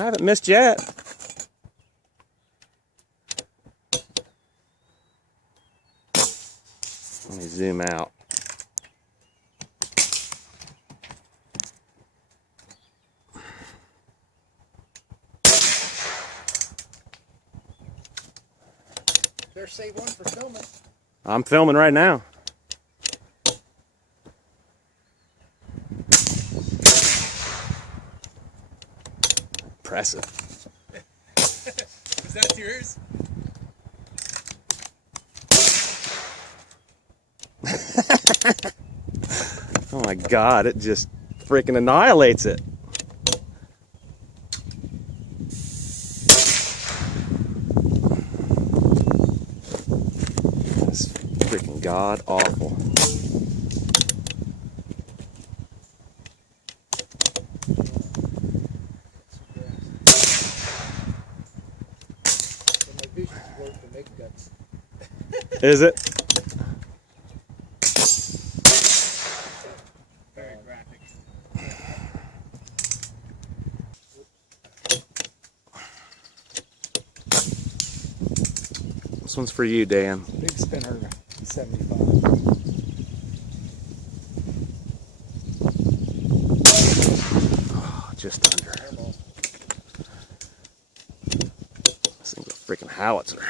I haven't missed yet. Let me zoom out. Better save one for filming. I'm filming right now. Impressive. Is that yours? Oh my God, it just freaking annihilates it. It's freaking god awful. Is it? Very graphic. This one's for you, Dan. Big spinner, 75. Oh, just under. This thing's a freaking howitzer.